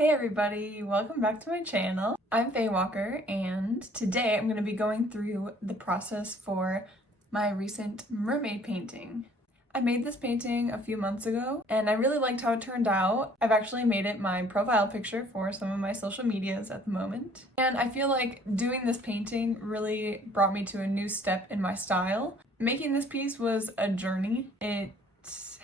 Hey everybody, welcome back to my channel. I'm Faye Walker and today I'm going to be going through the process for my recent mermaid painting. I made this painting a few months ago and I really liked how it turned out. I've actually made it my profile picture for some of my social medias at the moment. And I feel like doing this painting really brought me to a new step in my style. Making this piece was a journey. It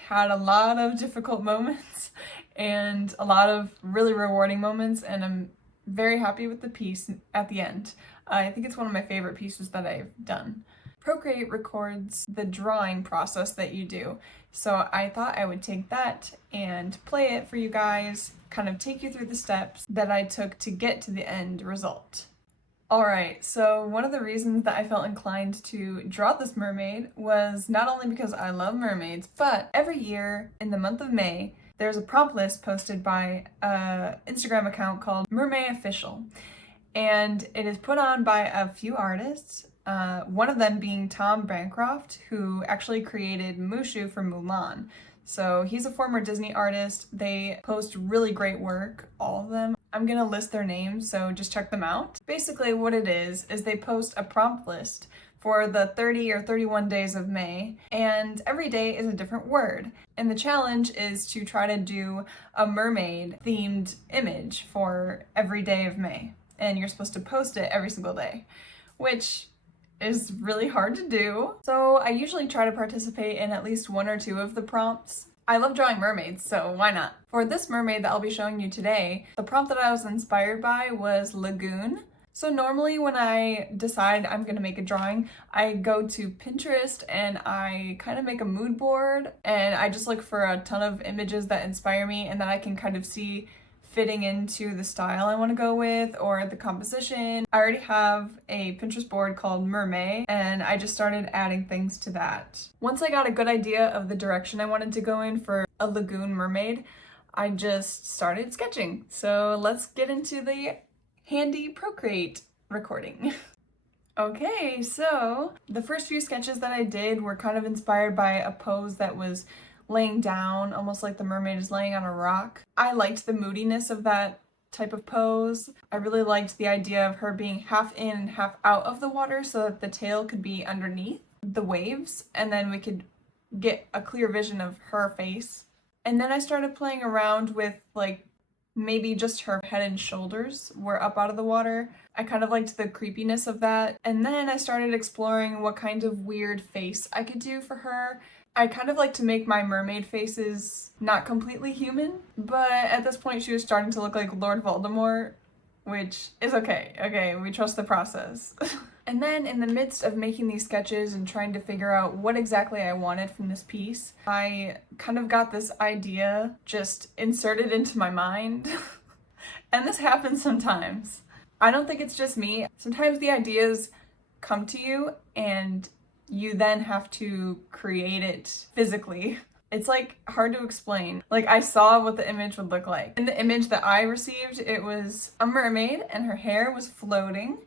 had a lot of difficult moments and a lot of really rewarding moments, and I'm very happy with the piece at the end. I think it's one of my favorite pieces that I've done. Procreate records the drawing process that you do, so I thought I would take that and play it for you guys, kind of take you through the steps that I took to get to the end result. Alright, so one of the reasons that I felt inclined to draw this mermaid was not only because I love mermaids, but every year in the month of May, there's a prompt list posted by an Instagram account called Mermaid Official, and it is put on by a few artists, one of them being Tom Bancroft, who actually created Mushu for Mulan. So he's a former Disney artist. They post really great work, all of them. I'm gonna list their names, so just check them out. Basically what it is they post a prompt list for the 30 or 31 days of May, and every day is a different word. And the challenge is to try to do a mermaid themed image for every day of May. And you're supposed to post it every single day, which is really hard to do. So I usually try to participate in at least one or two of the prompts. I love drawing mermaids, so why not? For this mermaid that I'll be showing you today, the prompt that I was inspired by was lagoon. So normally when I decide I'm gonna make a drawing, I go to Pinterest and I kind of make a mood board, and I just look for a ton of images that inspire me and that I can kind of see fitting into the style I want to go with or the composition. I already have a Pinterest board called Mermaid, and I just started adding things to that. Once I got a good idea of the direction I wanted to go in for a lagoon mermaid, I just started sketching. So let's get into the handy Procreate recording. Okay, so the first few sketches that I did were kind of inspired by a pose that was laying down, almost like the mermaid is laying on a rock. I liked the moodiness of that type of pose. I really liked the idea of her being half in and half out of the water so that the tail could be underneath the waves, and then we could get a clear vision of her face. And then I started playing around with like maybe just her head and shoulders were up out of the water. I kind of liked the creepiness of that. And then I started exploring what kind of weird face I could do for her. I kind of like to make my mermaid faces not completely human, but at this point she was starting to look like Lord Voldemort, which is okay. Okay, we trust the process. And then in the midst of making these sketches and trying to figure out what exactly I wanted from this piece, I kind of got this idea just inserted into my mind. And this happens sometimes. I don't think it's just me. Sometimes the ideas come to you and you then have to create it physically. It's like hard to explain. Like I saw what the image would look like. In the image that I received, it was a mermaid and her hair was floating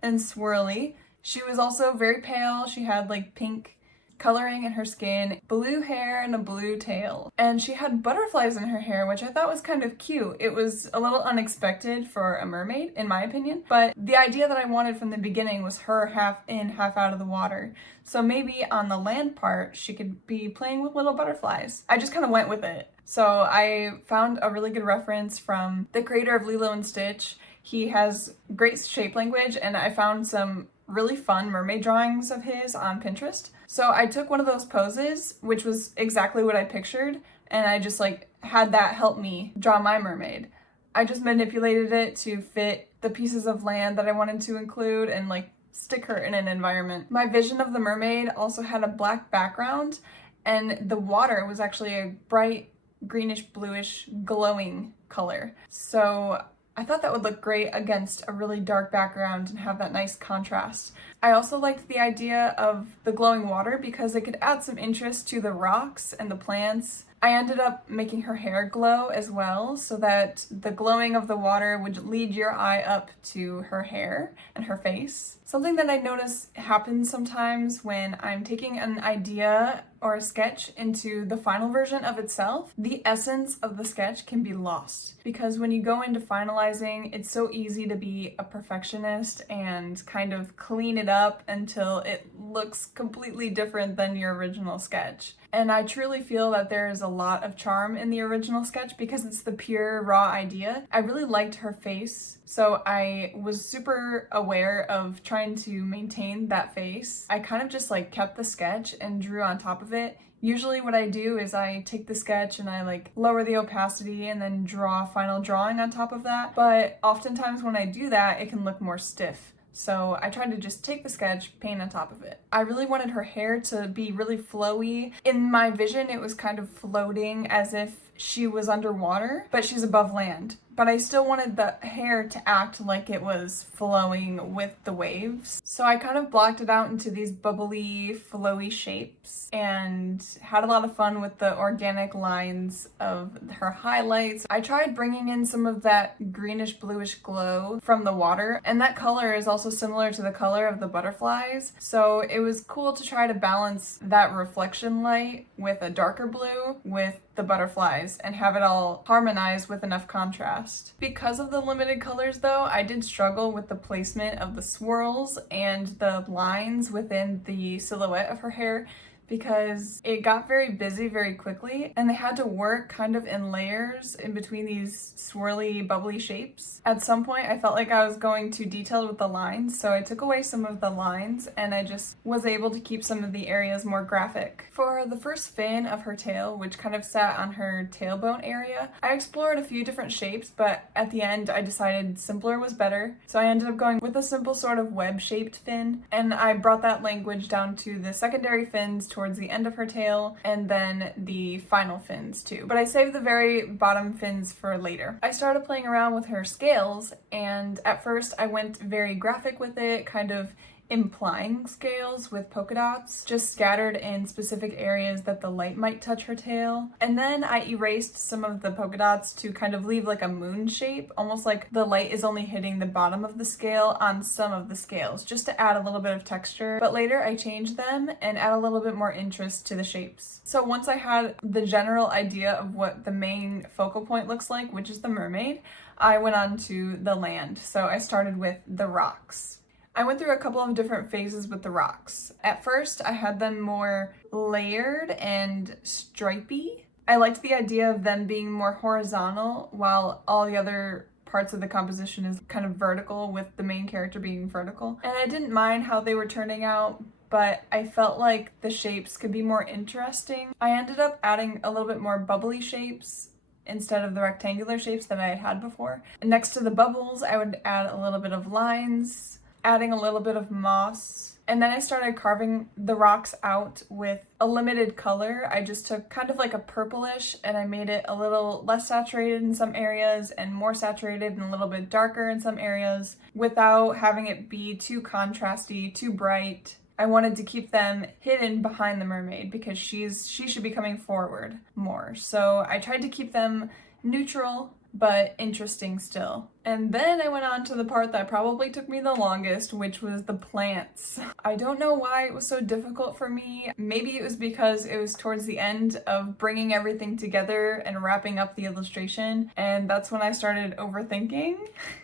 and swirly. She was also very pale. She had like pink coloring in her skin, blue hair and a blue tail. And she had butterflies in her hair, which I thought was kind of cute. It was a little unexpected for a mermaid, in my opinion, but the idea that I wanted from the beginning was her half in, half out of the water. So maybe on the land part, she could be playing with little butterflies. I just kind of went with it. So I found a really good reference from the creator of Lilo and Stitch. He has great shape language, and I found some really fun mermaid drawings of his on Pinterest. So I took one of those poses, which was exactly what I pictured, and I just like had that help me draw my mermaid. I just manipulated it to fit the pieces of land that I wanted to include and like stick her in an environment. My vision of the mermaid also had a black background, and the water was actually a bright greenish bluish glowing color. So I thought that would look great against a really dark background and have that nice contrast. I also liked the idea of the glowing water because it could add some interest to the rocks and the plants. I ended up making her hair glow as well so that the glowing of the water would lead your eye up to her hair and her face. Something that I notice happens sometimes when I'm taking an idea or a sketch into the final version of itself, the essence of the sketch can be lost. Because when you go into finalizing, it's so easy to be a perfectionist and kind of clean it up until it looks completely different than your original sketch. And I truly feel that there is a lot of charm in the original sketch because it's the pure raw idea. I really liked her face, so I was super aware of trying to maintain that face. I kind of just like kept the sketch and drew on top of it. Usually what I do is I take the sketch and I like lower the opacity and then draw a final drawing on top of that. But oftentimes when I do that, it can look more stiff. So I tried to just take the sketch, paint on top of it. I really wanted her hair to be really flowy. In my vision, it was kind of floating as if she was underwater, but she's above land. But I still wanted the hair to act like it was flowing with the waves. So I kind of blocked it out into these bubbly, flowy shapes and had a lot of fun with the organic lines of her highlights. I tried bringing in some of that greenish bluish glow from the water, and that color is also similar to the color of the butterflies. So it was cool to try to balance that reflection light with a darker blue with the butterflies and have it all harmonize with enough contrast. Because of the limited colors though, I did struggle with the placement of the swirls and the lines within the silhouette of her hair because it got very busy very quickly and they had to work kind of in layers in between these swirly, bubbly shapes. At some point, I felt like I was going too detailed with the lines, so I took away some of the lines and I just was able to keep some of the areas more graphic. For the first fin of her tail, which kind of sat on her tailbone area, I explored a few different shapes, but at the end I decided simpler was better. So I ended up going with a simple sort of web-shaped fin, and I brought that language down to the secondary fins towards the end of her tail, and then the final fins too. But I saved the very bottom fins for later. I started playing around with her scales, and at first I went very graphic with it, kind of implying scales with polka dots, just scattered in specific areas that the light might touch her tail. And then I erased some of the polka dots to kind of leave like a moon shape, almost like the light is only hitting the bottom of the scale on some of the scales, just to add a little bit of texture. But later I changed them and add a little bit more interest to the shapes. So once I had the general idea of what the main focal point looks like, which is the mermaid, I went on to the land. So I started with the rocks. I went through a couple of different phases with the rocks. At first, I had them more layered and stripy. I liked the idea of them being more horizontal while all the other parts of the composition is kind of vertical, with the main character being vertical. And I didn't mind how they were turning out, but I felt like the shapes could be more interesting. I ended up adding a little bit more bubbly shapes instead of the rectangular shapes that I had before. And next to the bubbles, I would add a little bit of lines, adding a little bit of moss. And then I started carving the rocks out with a limited color. I just took kind of like a purplish and I made it a little less saturated in some areas and more saturated and a little bit darker in some areas without having it be too contrasty, too bright. I wanted to keep them hidden behind the mermaid because she should be coming forward more. So I tried to keep them neutral but interesting still. And then I went on to the part that probably took me the longest, which was the plants. I don't know why it was so difficult for me. Maybe it was because it was towards the end of bringing everything together and wrapping up the illustration, and that's when I started overthinking,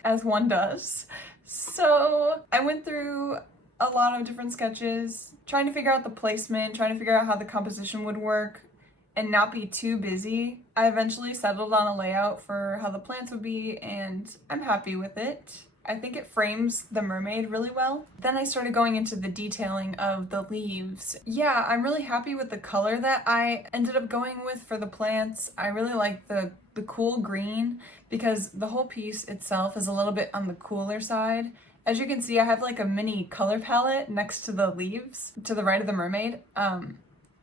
as one does. So I went through a lot of different sketches, trying to figure out the placement, trying to figure out how the composition would work, and not be too busy. I eventually settled on a layout for how the plants would be, and I'm happy with it. I think it frames the mermaid really well. Then I started going into the detailing of the leaves. Yeah, I'm really happy with the color that I ended up going with for the plants. I really like the cool green because the whole piece itself is a little bit on the cooler side. As you can see, I have like a mini color palette next to the leaves to the right of the mermaid.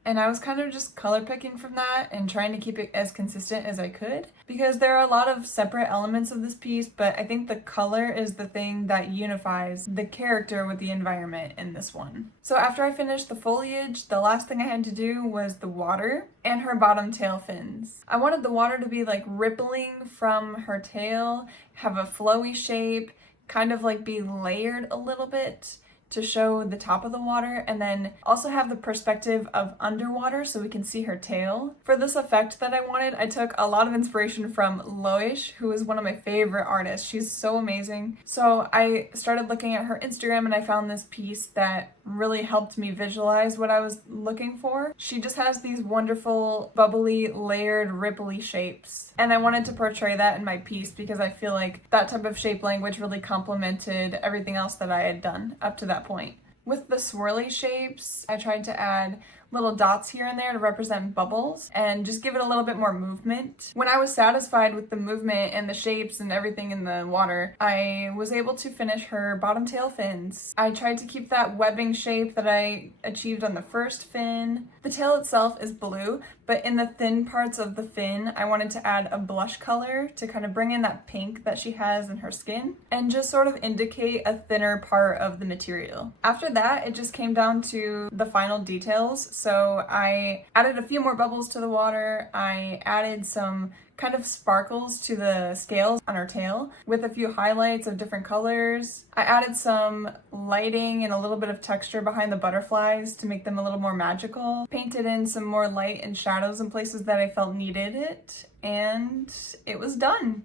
And I was kind of just color picking from that and trying to keep it as consistent as I could because there are a lot of separate elements of this piece, but I think the color is the thing that unifies the character with the environment in this one. So after I finished the foliage, the last thing I had to do was the water and her bottom tail fins. I wanted the water to be like rippling from her tail, have a flowy shape, kind of like be layered a little bit, to show the top of the water and then also have the perspective of underwater so we can see her tail. For this effect that I wanted, I took a lot of inspiration from Loish, who is one of my favorite artists. She's so amazing. So I started looking at her Instagram and I found this piece that really helped me visualize what I was looking for. She just has these wonderful, bubbly, layered, ripply shapes. And I wanted to portray that in my piece because I feel like that type of shape language really complemented everything else that I had done up to that point. With the swirly shapes, I tried to add little dots here and there to represent bubbles and just give it a little bit more movement. When I was satisfied with the movement and the shapes and everything in the water, I was able to finish her bottom tail fins. I tried to keep that webbing shape that I achieved on the first fin. The tail itself is blue, but in the thin parts of the fin, I wanted to add a blush color to kind of bring in that pink that she has in her skin and just sort of indicate a thinner part of the material. After that, it just came down to the final details. So I added a few more bubbles to the water. I added some kind of sparkles to the scales on her tail with a few highlights of different colors. I added some lighting and a little bit of texture behind the butterflies to make them a little more magical. Painted in some more light and shadows in places that I felt needed it, and it was done.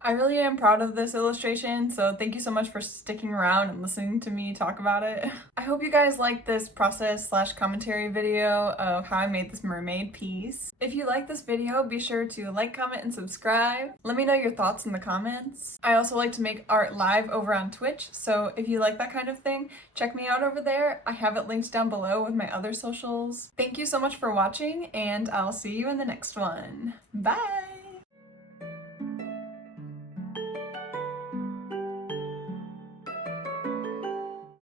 I really am proud of this illustration, so thank you so much for sticking around and listening to me talk about it. I hope you guys liked this process/commentary video of how I made this mermaid piece. If you like this video, be sure to like, comment, and subscribe. Let me know your thoughts in the comments. I also like to make art live over on Twitch, so if you like that kind of thing, check me out over there. I have it linked down below with my other socials. Thank you so much for watching, and I'll see you in the next one. Bye!